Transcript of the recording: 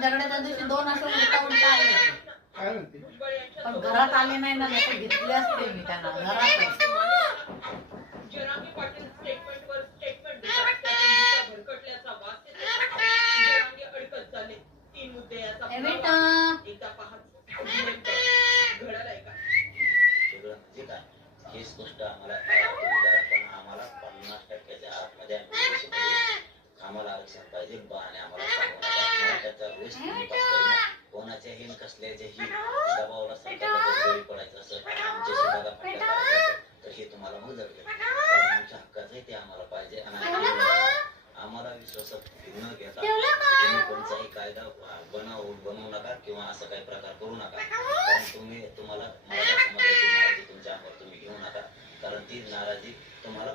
झगड्याच्या दिवशी 2 असे उलटा उलटा आले होते. काय म्हणते? पण घरात आले नाही ना, नाही घेतले असते मी त्यांना घरात. जरांगे पाटील स्टेटमेंटवर स्टेटमेंट देतात. भरकटल्याचा वास जरांगे अडकत झाले. 3 मुद्दे याचा एकदा पहा घडायला का सगळं म्हणजे काय हे स्पष्ट आम्हाला पण आम्हाला 50% आतमध्ये आम्हाला आरक्षण पाहिजे आणि आम्हाला त्याचा रोज कोणाच्याही कसल्याच्याही दबावाला सरकारला बळी पडायचं असं आमच्याशी बघा तर हे तुम्हाला मदत कारण आमच्या हक्काचं ते आम्हाला पाहिजे आणि आम्हाला विश्वासात न घेता तुम्ही कोणताही कायदा बनवू नका किंवा असं काही प्रकार करू नका कारण तुम्हाला नाराजी तुमच्या अंगावर तुम्ही घेऊ नका कारण ती नाराजी तुम्हाला